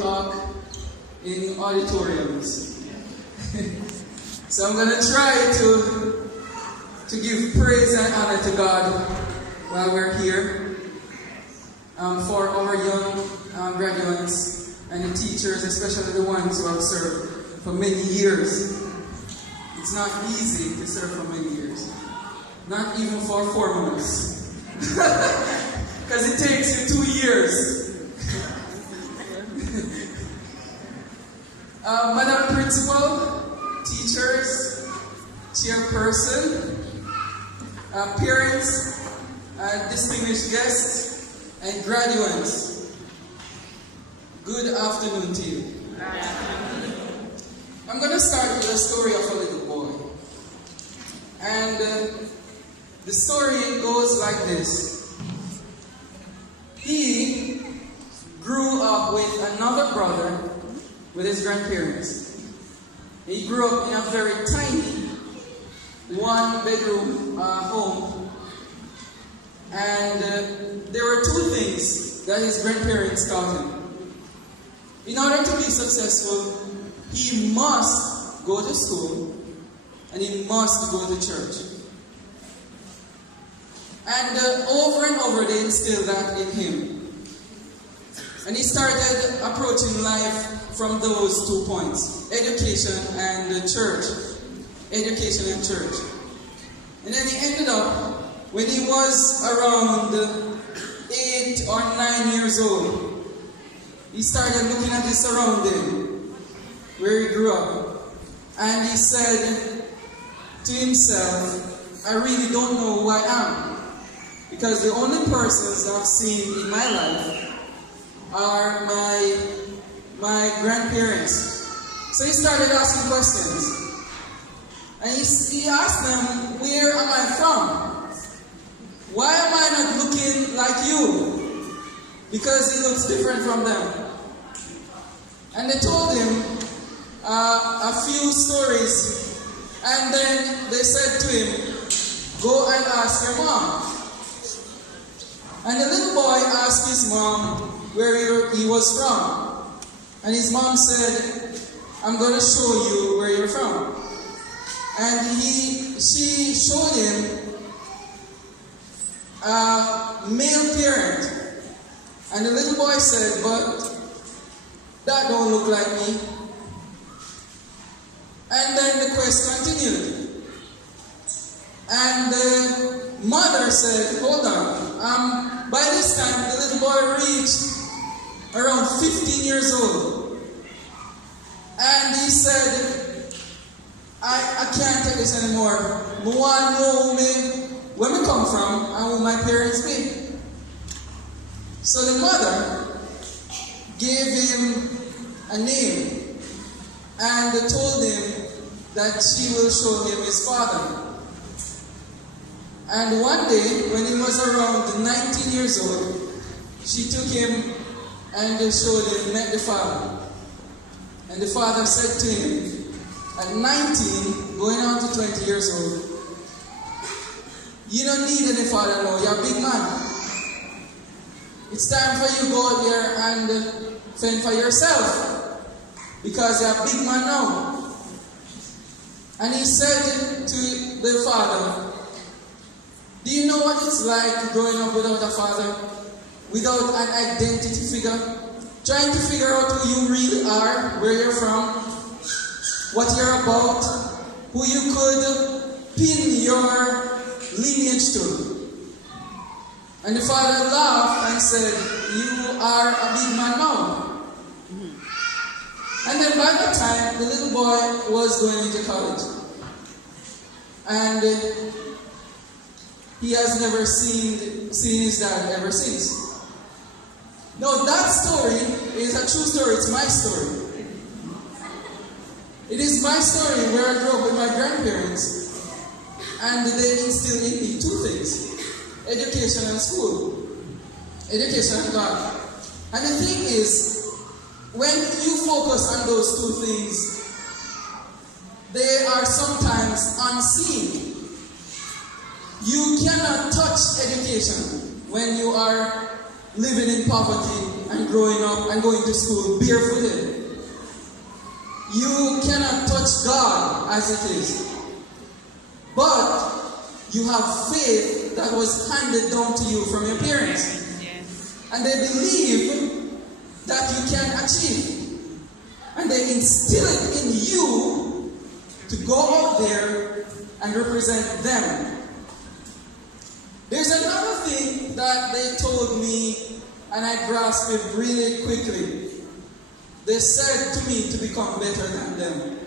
talk in auditoriums. So I'm going to try to give praise and honor to God while we're here for our young graduates and the teachers, especially the ones who have served for many years. It's not easy to serve for many years. Not even for 4 months. Because it takes you 2 years. Madam Principal, teachers, chairperson, parents, distinguished guests, and graduates, good afternoon to you. I'm going to start with a story of a little boy. And the story goes like this. He grew up with another brother with his grandparents. He grew up in a very tiny one-bedroom home. And there were two things that his grandparents taught him. In order to be successful, he must go to school and he must go to church. And over and over they instilled that in him. And he started approaching life from those 2 points, education and church. Education and church. And then he ended up, when he was around 8 or 9 years old, he started looking at his surrounding, where he grew up. And he said to himself, I really don't know who I am. Because the only persons I've seen in my life are my grandparents. So he started asking questions. And he asked them, where am I from? Why am I not looking like you? Because he looks different from them. And they told him a few stories. And then they said to him, go and ask your mom. And the little boy asked his mom where he was from. And his mom said, I'm going to show you where you're from. And she showed him a male parent. And the little boy said, but that don't look like me. And then the quest continued. And the mother said, hold on. By this time, the little boy reached around 15 years old. And he said, I can't take this anymore. I want to know where we come from and who my parents be. So the mother gave him a name and told him that she will show him his father. And one day, when he was around 19 years old, she took him and met the father. And the father said to him, at 19, going on to 20 years old, you don't need any father now, you're a big man. It's time for you to go out there and fend for yourself, because you're a big man now. And he said to the father, do you know what it's like growing up without a father? Without an identity figure? Trying to figure out who you really are, where you're from, what you're about, who you could pin your lineage to. And the father laughed and said, you are a big man now. And then by that time, the little boy was going into college. And he has never seen his dad ever since. Now that story is a true story, it's my story. It is my story where I grew up with my grandparents and they instilled in me two things. Education and school. Education and God. And the thing is, when you focus on those two things, they are sometimes unseen. You cannot touch education when you are living in poverty and growing up and going to school barefooted. You cannot touch God as it is. But you have faith that was handed down to you from your parents. And they believe that you can achieve. And they instill it in you to go out there and represent them. There's another thing that they told me, and I grasped it really quickly. They said to me to become better than them.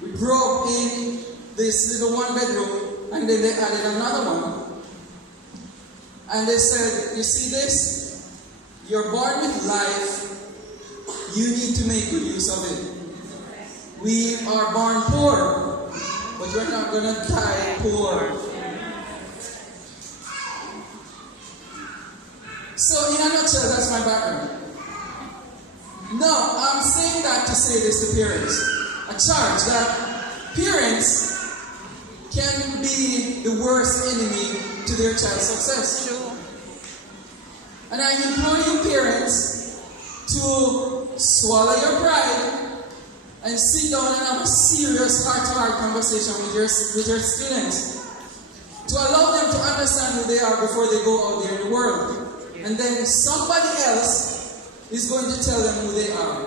We grew up in this little one bedroom, and then they added another one. And they said, you see this? You're born with life. You need to make good use of it. We are born poor, but we're not going to die poor. So in a nutshell, that's my background. No, I'm saying that to say this to parents. A charge that parents can be the worst enemy to their child's success. And I implore you parents to swallow your pride and sit down and have a serious heart-to-heart conversation with your students. To allow them to understand who they are before they go out there in the world. And then somebody else is going to tell them who they are.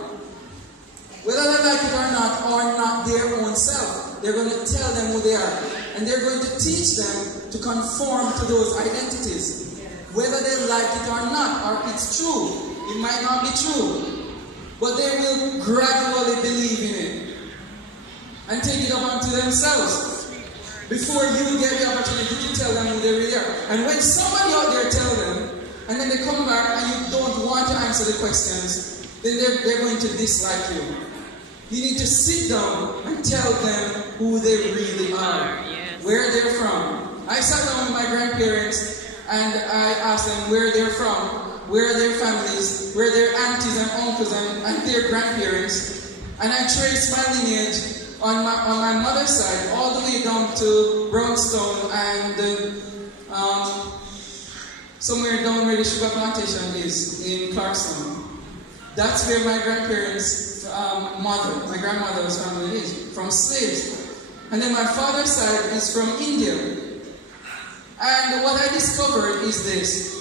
Whether they like it or not their own self. They're going to tell them who they are. And they're going to teach them to conform to those identities. Whether they like it or not, or it's true. It might not be true. But they will gradually believe in it. And take it up onto themselves. Before you get the opportunity to tell them who they really are. And when somebody out there tell them, and then they come back and you don't want to answer the questions, then they're going to dislike you. You need to sit down and tell them who they really are, where they're from. I sat down with my grandparents and I asked them where they're from, where are their families, where their aunties and uncles and their grandparents. And I traced my lineage on my mother's side all the way down to Brownstone and somewhere down where the sugar plantation is in Clarksonville. That's where my grandparents' my grandmother's family is, from slaves. And then my father's side is from India. And what I discovered is this,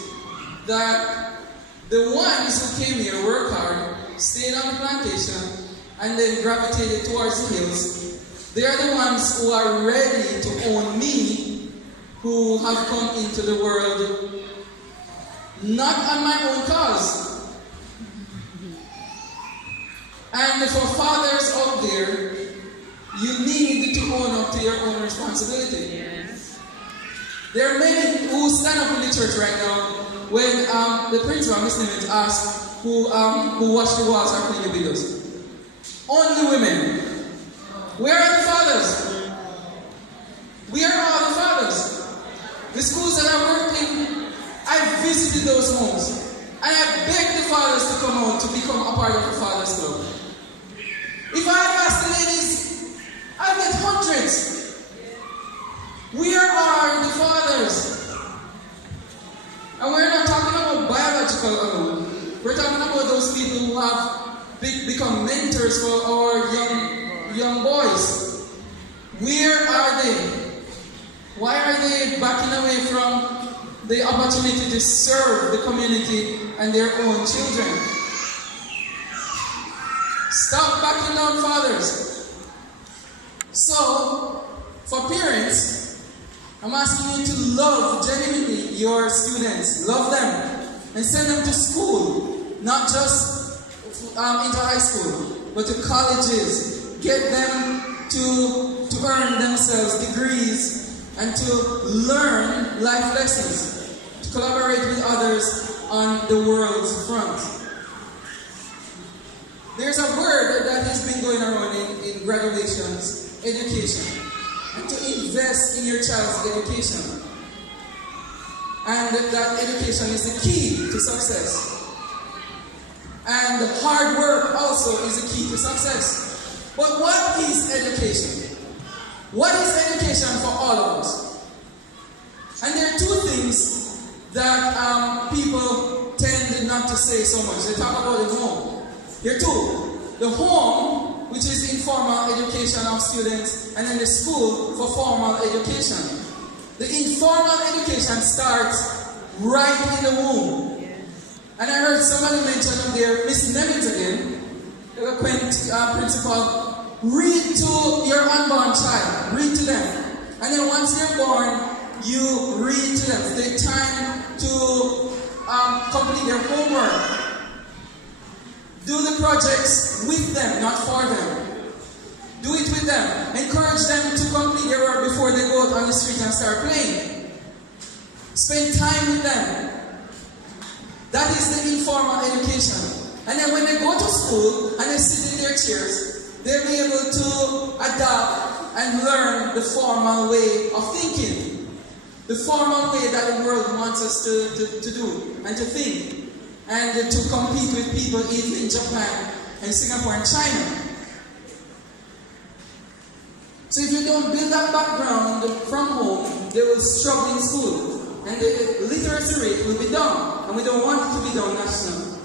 that the ones who came here, worked hard, stayed on the plantation, and then gravitated towards the hills, they are the ones who are ready to own me, who have come into the world not on my own cause. And for fathers out there, you need to own up to your own responsibility. Yes. There are many who stand up in the church right now when the principal, Miss Nimitz, asks who wash the walls or clean the windows. Only women. Where are the fathers? Where are all the fathers? The schools that I work in, I visited those homes. And I begged the fathers to come out to become a part of the Fathers Club. If I had asked the ladies, I'd get hundreds. Where are the fathers? And we're not talking about biological alone. We're talking about those people who have become mentors for our young boys. Where are they? Why are they backing away from the opportunity to serve the community and their own children? Stop backing down fathers. So, for parents, I'm asking you to love genuinely your students. Love them. And send them to school. Not just into high school, but to colleges. Get them to earn themselves degrees and to learn life lessons. To collaborate with others on the world's front. There's a word that has been going around in graduations, education. And to invest in your child's education. And that education is the key to success. And hard work also is the key to success. But what is education? What is education for all of us? And there are two things that people tend not to say so much. They talk about the home. Here too, the home, which is informal education of students, and then the school for formal education. The informal education starts right in the womb. And I heard somebody mention up there, Miss Nevins again, the eloquent principal, read to your unborn child. Read to them. And then once they're born, you read to them. Take time to complete their homework. Do the projects with them, not for them. Do it with them. Encourage them to complete their work before they go out on the street and start playing. Spend time with them. That is the informal education. And then when they go to school and they sit in their chairs, they'll be able to adapt and learn the formal way of thinking. The formal way that the world wants us to do and to think. And to compete with people even in Japan and Singapore and China. So if you don't build that background from home, they will struggle in school. And the literacy rate will be down. And we don't want it to be down nationally.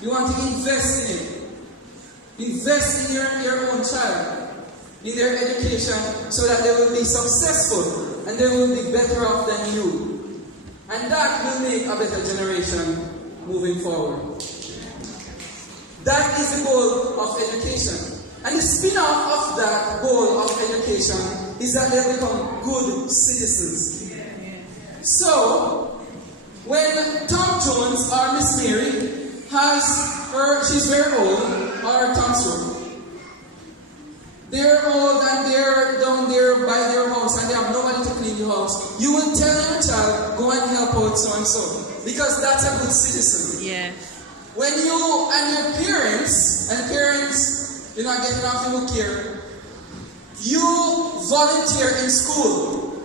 You want to invest in it. Invest in your own child, in their education, so that they will be successful and they will be better off than you. And that will make a better generation moving forward. That is the goal of education. And the spin-off of that goal of education is that they become good citizens. So, when Tom Jones or Miss Mary she's very old, or Tom Stewart, they're old and they're down there by their house and they have nobody to clean the house, you will tell your child, go and help out so and so. Because that's a good citizen. Yeah. When you and your parents, you're not getting off the hook here, you volunteer in school.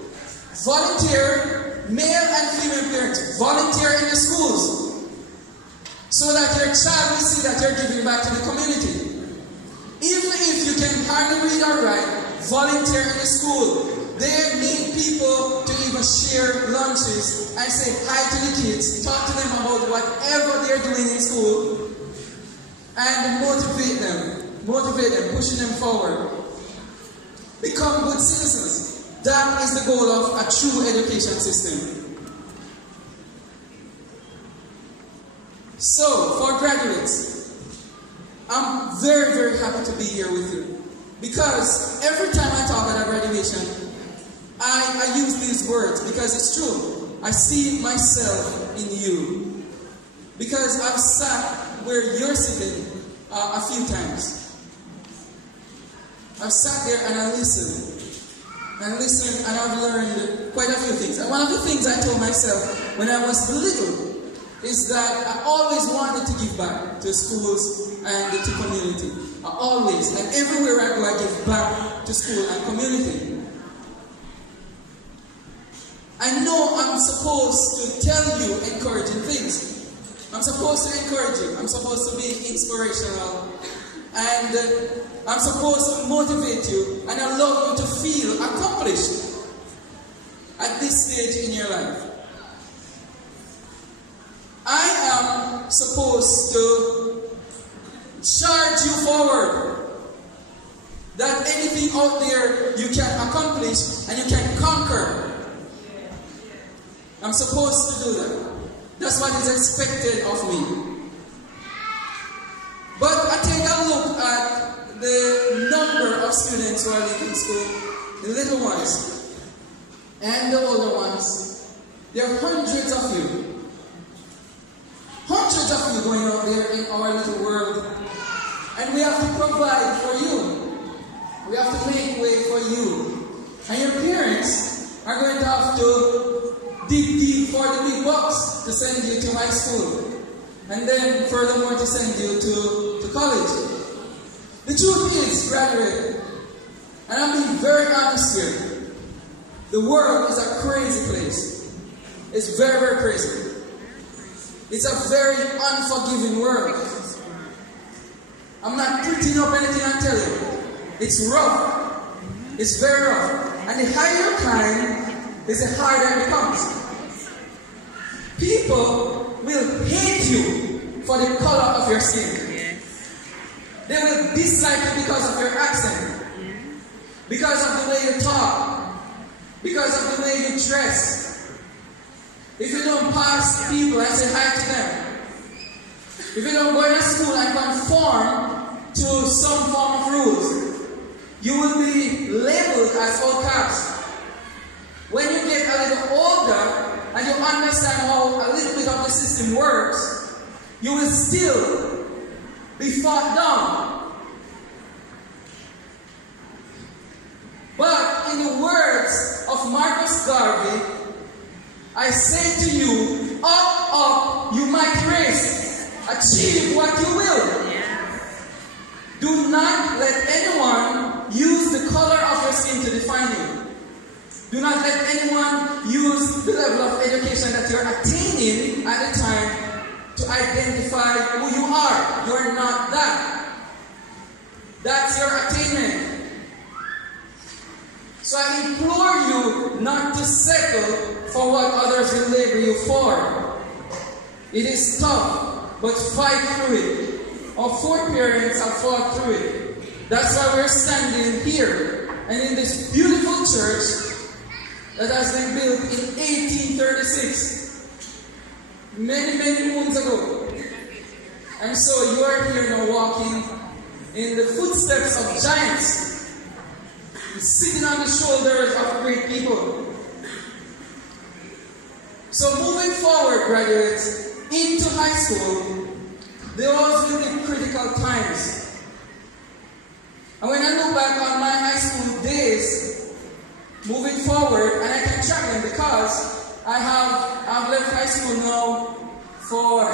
Volunteer, male and female parents, volunteer in the schools. So that your child will see that you're giving back to the community. Even if you can hardly read or write, volunteer in the school. They need people to even share lunches and say hi to the kids, talk to them about whatever they're doing in school, and motivate them, pushing them forward. Become good citizens. That is the goal of a true education system. So, for graduates, I'm very, very happy to be here with you. Because every time I talk at a graduation, I use these words because it's true. I see myself in you. Because I've sat where you're sitting a few times. I've sat there and I listened. And I've learned quite a few things. And one of the things I told myself when I was little is that I always wanted to give back to schools and to community. I always, and everywhere I go, I give back to school and community. I know I'm supposed to tell you encouraging things. I'm supposed to encourage you. I'm supposed to be inspirational. And I'm supposed to motivate you and allow you to feel accomplished at this stage in your life. I am supposed to charge you forward. That anything out there you can accomplish and you can conquer. I'm supposed to do that. That's what is expected of me. But I take a look at the number of students who are leaving school, the little ones and the older ones. There are hundreds of you. Hundreds of you going out there in our little world. And we have to provide for you. We have to make way for you. And your parents are going to have to dig deep for the big bucks to send you to high school. And then furthermore to send you to college. The truth is, graduate, and I'm being very honest here, the world is a crazy place. It's very, very crazy. It's a very unforgiving world. I'm not prettying up anything I tell you. It's rough. It's very rough. And the higher you climb, the harder it becomes. People will hate you for the color of your skin. They will dislike you because of your accent, because of the way you talk, because of the way you dress. If you don't pass people and say hi to them, if you don't go to school and conform to some form of rules, you will be labeled as outcast. When you get a little older and you understand how a little bit of the system works, you will still be fought down. But in the words of Marcus Garvey, I say to you, up, up, you might race. Achieve what you will. Do not let anyone use the color of your skin to define you. Do not let anyone use the level of education that you're attaining at the time to identify who you are. You're not that. That's your attainment. So I implore you not to settle for what others will label you for. It is tough, but fight through it. Our foreparents have fought through it. That's why we're standing here and in this beautiful church that has been built in 1836, many moons ago. And so you are here now walking in the footsteps of giants, sitting on the shoulders of great people. So moving forward, graduates, into high school, there always will be critical times. And when I look back on my high school days, moving forward, and I can track them because I've left high school now for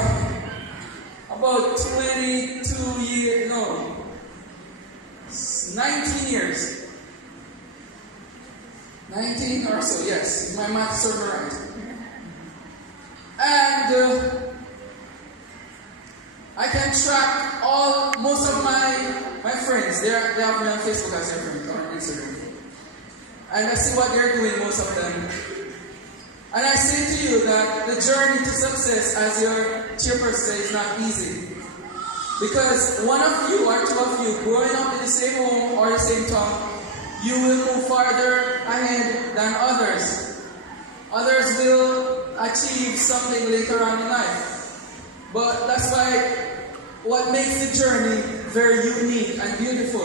about 22 years, no, 19 years. 19 or so, yes, my math serves me right. And I can track most of my friends. They have me on Facebook as their friend, or on Instagram. And I see what they're doing, most of them. And I say to you that the journey to success, as your chairperson says, is not easy. Because one of you or two of you growing up in the same home or the same town, you will move farther ahead than others. Others will achieve something later on in life. But that's why what makes the journey very unique and beautiful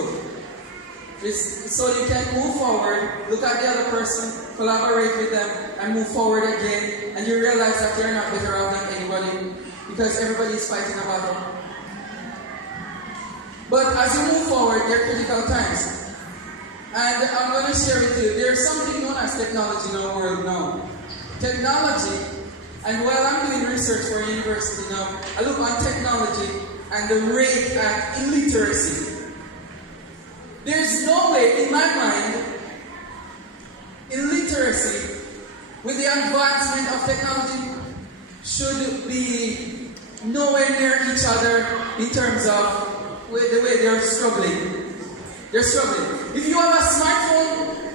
is so you can move forward, look at the other person, collaborate with them, and move forward again, and you realize that you're not better off than anybody because everybody is fighting a battle. But as you move forward, there are critical times. And I'm going to share with you, there's something known as technology in our world now. Technology, and while I'm doing research for a university now, I look at technology and the rate at illiteracy. There's no way, in my mind, illiteracy, with the advancement of technology, should be nowhere near each other in terms of the way they're struggling. They're struggling. If you have a smartphone,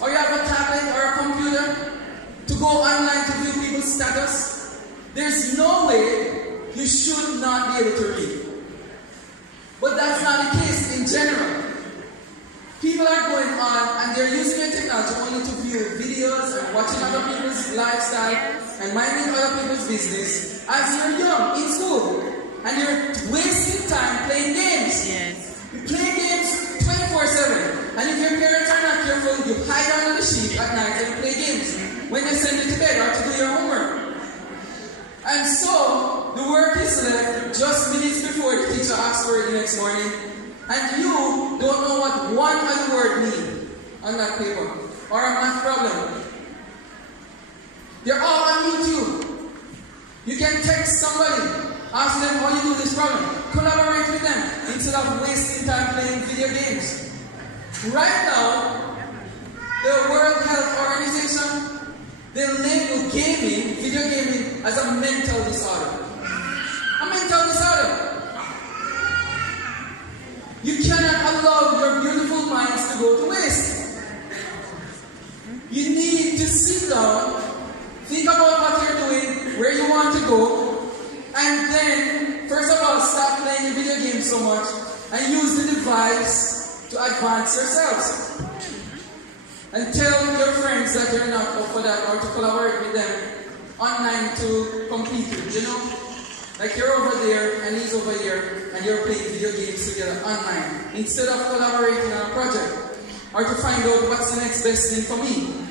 or you have a tablet or a computer, to go online to view people's status, there's no way you should not be able to read. But that's not the case in general. People are going on and they're using their technology only to view videos and watching other people's lifestyle and minding other people's business as you're young in school. And you're wasting time playing games. Yes. You play games 24/7. And if your parents are not careful, you hide under the sheet at night and you play games when they send you to bed or to do your homework. And so, the work is left just minutes before the teacher asks for it the next morning. And you don't know what one other word means on that paper. Or a math problem. They're all on YouTube. You can text somebody, ask them how you do this problem. Collaborate with them instead of wasting time playing video games. Right now, the World Health Organization, they label gaming, video gaming, as a mental disorder. A mental disorder. You cannot allow your beautiful minds to go to waste. You need to sit down, think about what you're doing, where you want to go, so much and use the device to advance yourselves. And tell your friends that you're not up for that or to collaborate with them online to compete with, you know? Like you're over there and he's over here and you're playing video games together online instead of collaborating on a project or to find out what's the next best thing for me.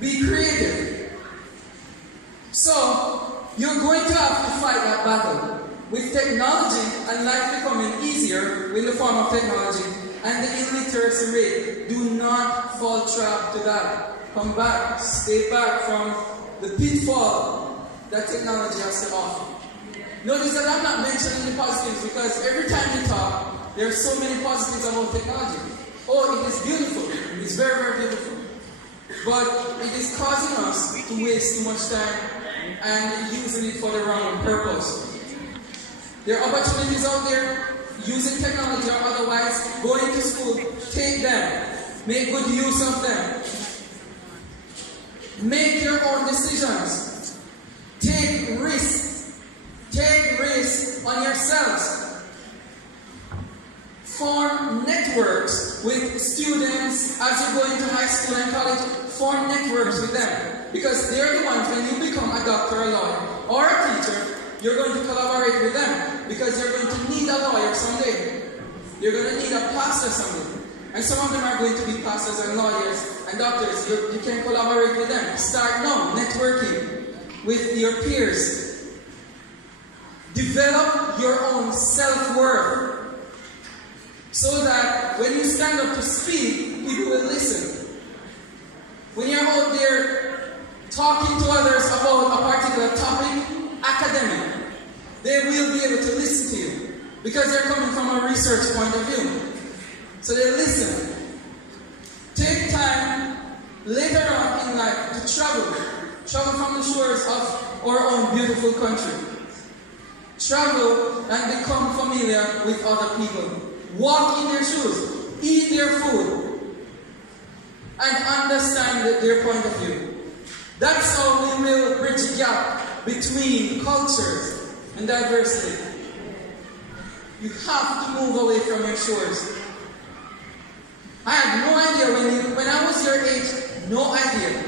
Be creative. So, you're going to have to fight that battle. With technology and life becoming easier in the form of technology and the illiteracy rate, do not fall trap to that. Come back, stay back from the pitfall that technology has to offer. Notice that I'm not mentioning the positives because every time we talk, there are so many positives about technology. Oh, it is beautiful. It is very, very beautiful. But it is causing us to waste too much time and using it for the wrong purpose. There are opportunities out there, using technology or otherwise, going to school, take them, make good use of them. Make your own decisions. Take risks. Take risks on yourselves. Form networks with students as you go into high school and college. Form networks with them. Because they're the ones, when you become a doctor, a lawyer, or a teacher, you're going to collaborate with them. Because you're going to need a lawyer someday. You're going to need a pastor someday. And some of them are going to be pastors and lawyers and doctors. You can collaborate with them. Start now, networking with your peers. Develop your own self-worth. So that when you stand up to speak, people will listen. When you're out there talking to others about a particular topic, academic, they will be able to listen to you because they're coming from a research point of view. So they listen. Take time later on in life to travel. Travel from the shores of our own beautiful country. Travel and become familiar with other people. Walk in their shoes. Eat their food. And understand their point of view. That's how we will bridge a gap between cultures and diversity. You have to move away from your shores. I had no idea when I was your age, no idea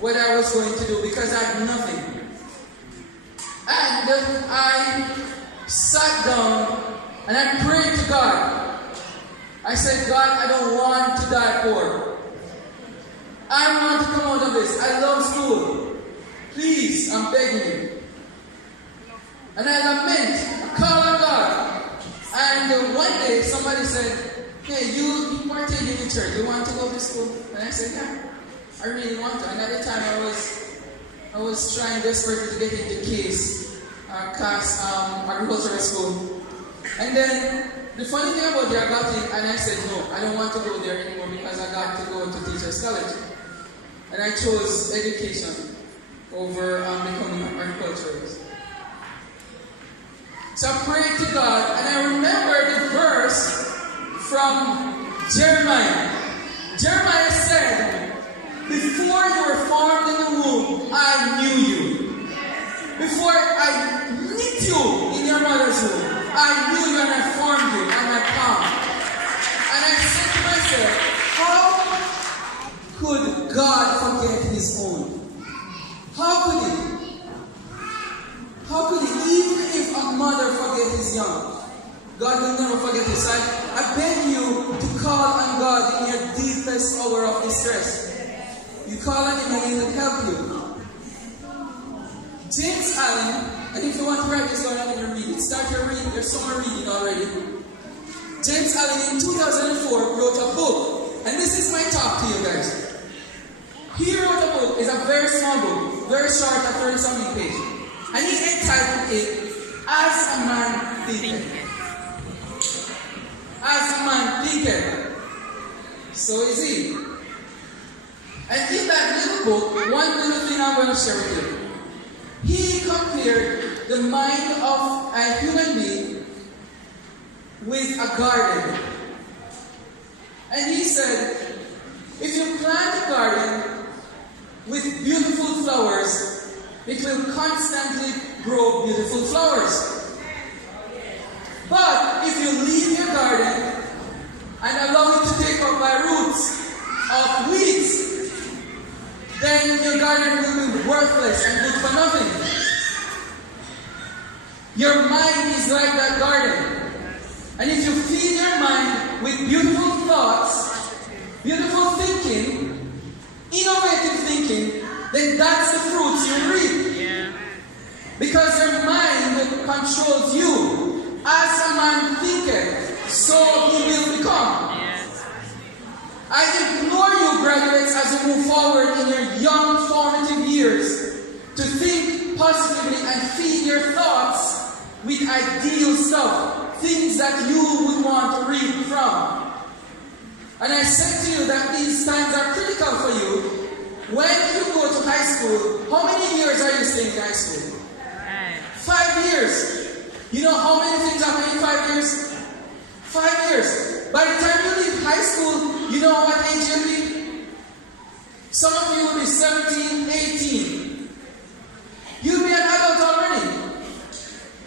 what I was going to do because I had nothing. And I sat down and I prayed to God. I said, God, I don't want to die poor. I want to come out of this. I love school. Please, I'm begging you. And I lament, I call on God. And one day somebody said, hey, you partake in the church. You want to go to school? And I said, yeah, I really want to. And at the time I was trying desperately to get into Case, agricultural school. And then the funny thing about it, I got in and I said, no, I don't want to go there anymore because I got to go to Teachers College. And I chose education over becoming an agriculturalist. So I prayed to God, and I remember the verse from Jeremiah. Jeremiah said, before you were formed in the womb, I knew you. Before I knit you in your mother's womb, I knew you and I formed you and I found. And I said to myself, how could God forget his own? How could he? How could he? Even if a mother forget his young, God will never forget his. I beg you to call on God in your deepest hour of distress. You call on him and he will help you. James Allen, and if you want to write this down, I'm going to read it. Start your reading, your summer reading already. James Allen in 2004 wrote a book, and this is my talk to you guys. He wrote a book, it's a very small book, very short, at 30-something pages. And he entitled it, As a Man Thinketh. As a Man Thinketh. So is he. And in that little book, one little thing I'm going to share with you. He compared the mind of a human being with a garden. And he said, if you plant a garden with beautiful flowers, it will constantly grow beautiful flowers. But is like that garden. And if you feed your mind with beautiful thoughts, beautiful thinking, innovative thinking, then that's the fruits you reap. Yeah. Because your mind controls you. As a man thinketh, so he will become. Yes. I implore you, graduates, as you move forward in your young formative years, to think positively and feed your thoughts with ideal stuff, things that you would want to read from. And I said to you that these times are critical for you. When you go to high school, how many years are you staying in high school? 5 years. You know how many things happen in 5 years? 5 years. By the time you leave high school, you know what age you'll be? Some of you will be 17, 18. You'll be an adult already.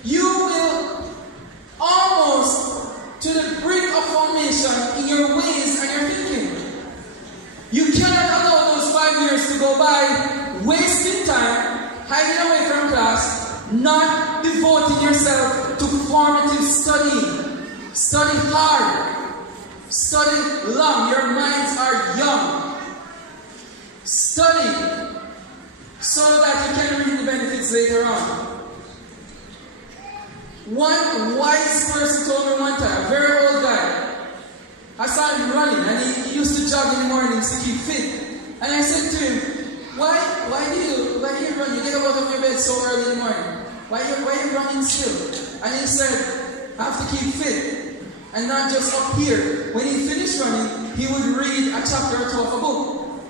You will almost to the brink of formation in your ways and your thinking. You cannot allow those 5 years to go by wasting time, hiding away from class, not devoting yourself to formative study. Study hard. Study long. Your minds are young. Study so that you can reap the benefits later on. One wise person told me one time, a very old guy, I saw him running and he used to jog in the mornings to keep fit. And I said to him, why do you run? You get up out of your bed so early in the morning. Why are you running still? And he said, I have to keep fit. And not just up here. When he finished running, he would read a chapter or two of a book.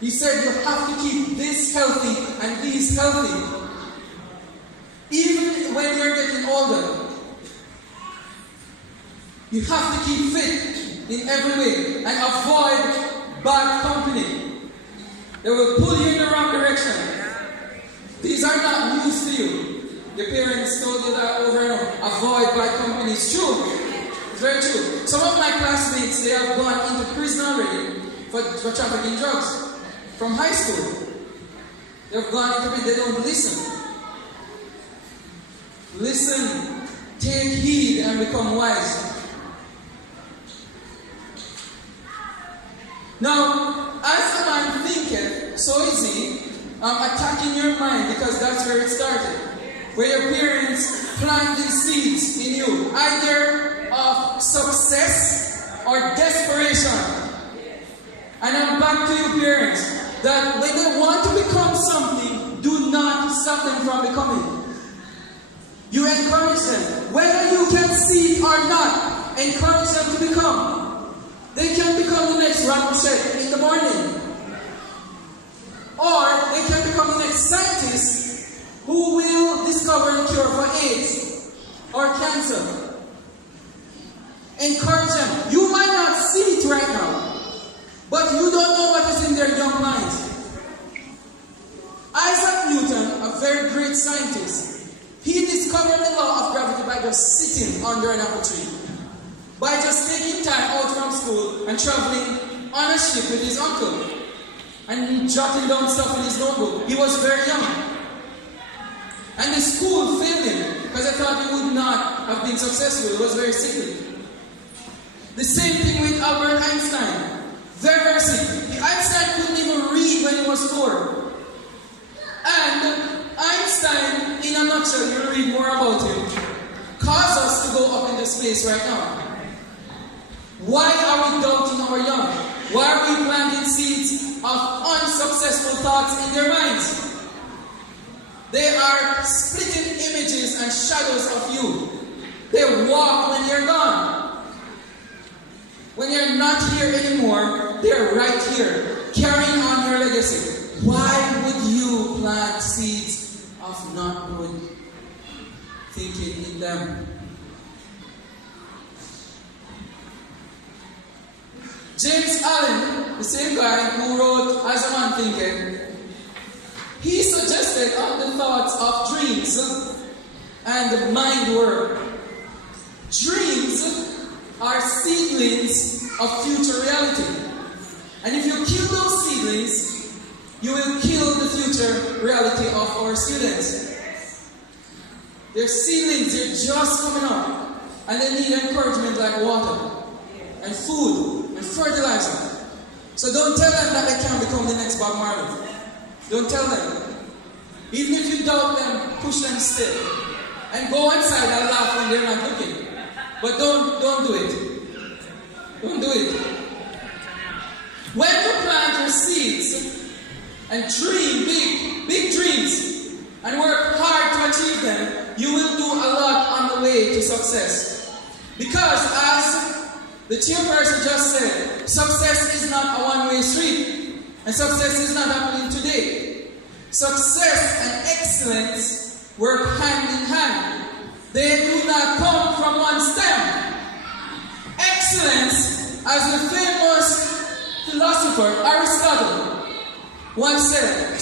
He said, you have to keep this healthy and these healthy. Even when you're getting older, you have to keep fit in every way and avoid bad company. They will pull you in the wrong direction. These are not news to you. Your parents told you that over and over. Avoid bad company. It's true. It's very true. Some of my classmates, they have gone into prison already for trafficking drugs. From high school. They've gone into prison. They don't listen. Listen. Take heed and become wise. Now, as a man thinketh, so is he, attacking your mind, because that's where it started. Where your parents plant these seeds in you, either of success or desperation. And I'm back to you, parents, that when they want to become something, do not stop them from becoming. You encourage them. Whether you can see it or not, encourage them to become. They can become the next Ramoshet in the morning. Or they can become the next scientist who will discover a cure for AIDS or cancer. Encourage them. You might not see it right now, but you don't know what is in their young minds. Isaac Newton, a very great scientist, he discovered the law of gravity by just sitting under an apple tree. By just taking time out from school and traveling on a ship with his uncle and jotting down stuff in his notebook. He was very young. And the school failed him because they thought he would not have been successful. He was very sickly. The same thing with Albert Einstein. Very, very sick. Einstein couldn't even read when he was 4. And Einstein, in a nutshell, you'll read more about him, caused us to go up into space right now. Why are we doubting our young? Why are we planting seeds of unsuccessful thoughts in their minds? They are splitting images and shadows of you. They walk when you're gone. When you're not here anymore, they're right here, carrying on your legacy. Why would you plant seeds of not good thinking in them? James Allen, the same guy who wrote As a Man Thinketh, he suggested on the thoughts of dreams and the mind world. Dreams are seedlings of future reality. And if you kill those seedlings, you will kill the future reality of our students. Their seedlings, they're just coming up. And they need encouragement like water and food and fertilizer. So don't tell them that they can't become the next Bob Marley. Don't tell them. Even if you doubt them, push them still. And go inside and laugh when they're not looking. But don't do it. Don't do it. When you plant your seeds and dream big dreams and work hard to achieve them, you will do a lot on the way to success. Because as the chairperson just said, success is not a one-way street. And success is not happening today. Success and excellence work hand in hand. They do not come from one stem. Excellence, as the famous philosopher Aristotle once said,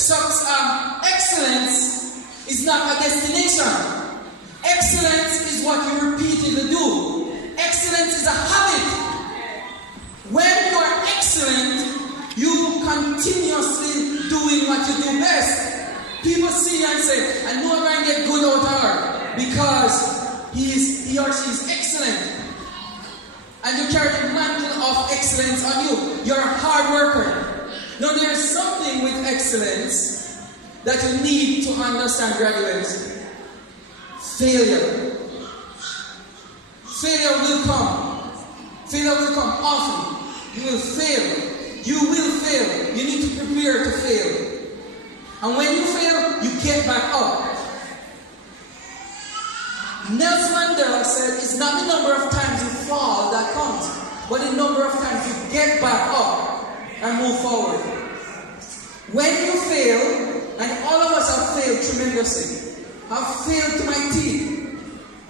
excellence is not a destination. Excellence is what you repeatedly do. Excellence is a habit. When you are excellent, you continuously doing what you do best. People see you and say, I know I'm going to get good out of her because he or she is excellent. And you carry the mantle of excellence on you. You're a hard worker. Now there's something with excellence that you need to understand, graduates. Failure. Failure will come. Failure will come often. You will fail. You will fail. You need to prepare to fail. And when you fail, you get back up. Nelson Mandela said, it's not the number of times you fall that counts, but the number of times you get back up and move forward. When you fail, and all of us have failed tremendously. I've failed to my teeth,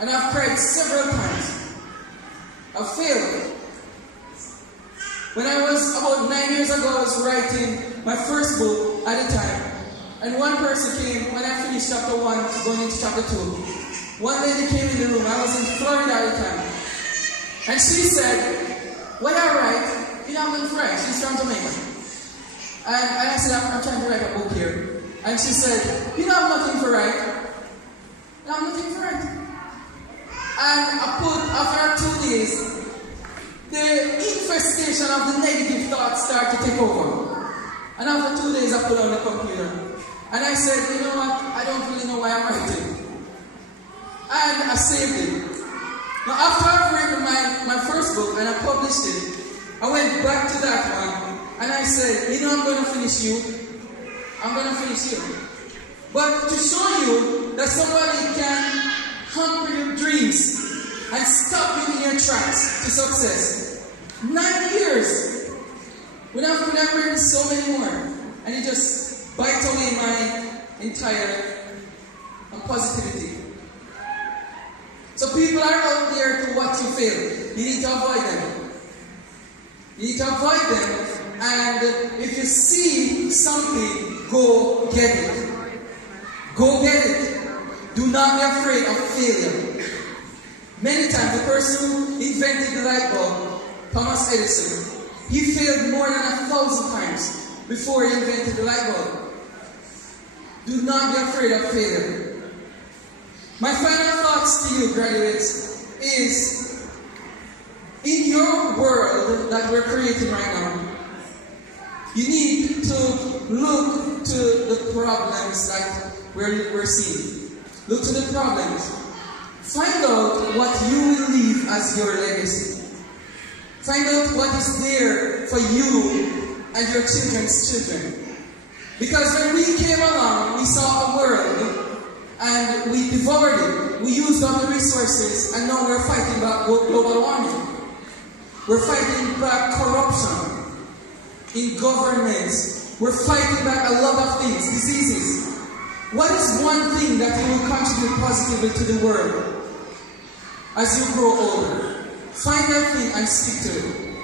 and I've cried several times. I've failed. When I was about 9 years ago, I was writing my first book at the time. And one person came, when I finished chapter 1, going into chapter 2. One lady came in the room, I was in Florida at the time. And she said, what I write, you know, I'm not right. She's from Jamaica. And I said, I'm trying to write a book here. And she said, you know, I'm nothing to write. I'm nothing to write. And after 2 days, the infestation of the negative thoughts started to take over. And after 2 days, I put on the computer. And I said, you know what? I don't really know why I'm writing. And I saved it. Now, after I've written my first book and I published it, I went back to that one and I said, you know, I'm going to finish you. I'm going to finish you. But to show you that somebody can hamper your dreams and stop you in your tracks to success. 9 years. When I've written so many more. And it just bites away my entire positivity. So people are out there to watch you fail. You need to avoid them. You need to avoid them. And if you see something, go get it. Go get it. Do not be afraid of failure. Many times the person who invented the light bulb, Thomas Edison, he failed more than 1,000 times before he invented the light bulb. Do not be afraid of failure. My final thoughts to you, graduates, is in your world that we're creating right now, you need to look to the problems that we're seeing. Look to the problems. Find out what you will leave as your legacy. Find out what is there for you and your children's children. Because when we came along, we saw a world and we devoured it. We used up the resources and now we're fighting back global warming. We're fighting back corruption in governments. We're fighting back a lot of things, diseases. What is one thing that you will contribute positively to the world as you grow older? Find that thing and stick to it.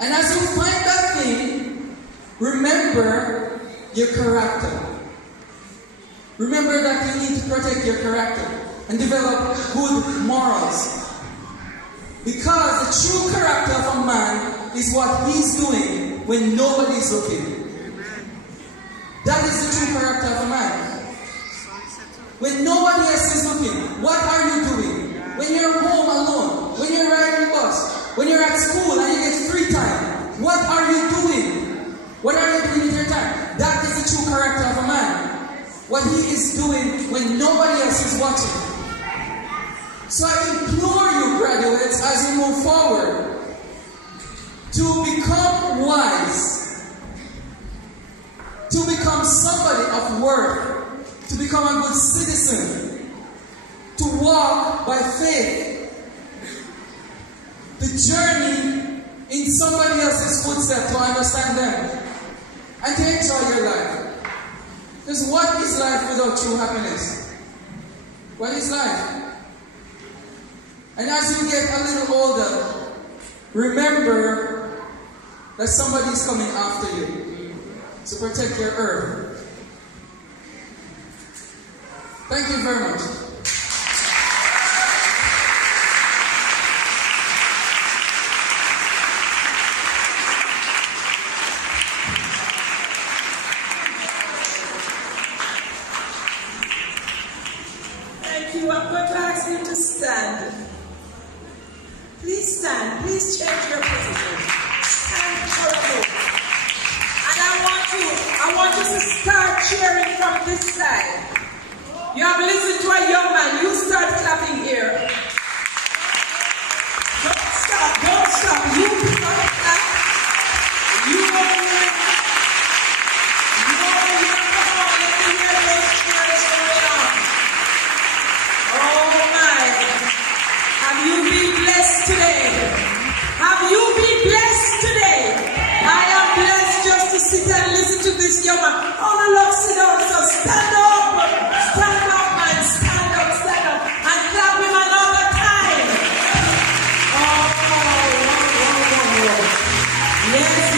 And as you find that thing, remember your character. Remember that you need to protect your character and develop good morals. Because the true character of a man is what he's doing when nobody is looking. That is the true character of a man. When nobody else is looking doing? What are you doing? When you're home alone, when you're riding the bus, when you're at school and you get free time, what are you doing? What are you doing with your time? That is the true character of a man. What he is doing when nobody else is watching. So I implore you, graduates, as you move forward, to become wise, to become somebody of worth, to become a good citizen, to walk by faith, the journey in somebody else's footsteps, to understand them, and to enjoy your life. Because what is life without true happiness? What is life? And as you get a little older, remember that somebody is coming after you. So protect your earth. Thank you very much. Thank you. I'm going to ask you to stand. Please stand. Please change your position. Stand for a moment. And I want you to start cheering from this side. You have listened to a young man. You start clapping here. Don't stop. Don't stop. You start clap. You over here. You over here. Come on. Let me hear those cheers going on. Oh my. Have you been blessed today? Have you been blessed today? I am blessed just to sit and listen to this young man. All the love, sit down. So stand up. Stand up, man. Stand up, stand up. And clap him another time. Oh. Yes.